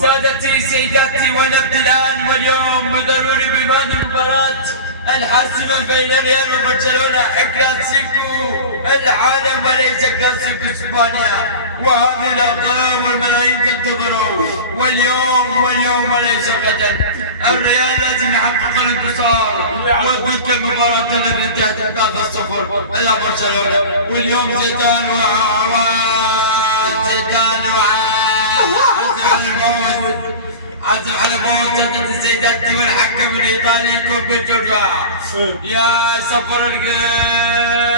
سادتي سيداتي ونبت الآن واليوم بضروري ببعد المباراة الحاسمة بين ريال وبرشلونة الكلاسيكو العالم وليس كلاسيكو اسبانيا، وهذه الأرقام والملايين تنتظره، واليوم وليس غدا. الريال لازم يحقق الانتصار وتلك المباراة التي انتهت 3-0 إلى برشلونة، واليوم زيدان عزم على فوز سدد السيداتي والحكم الإيطالي يكون بالجرجع. يا سفر القيم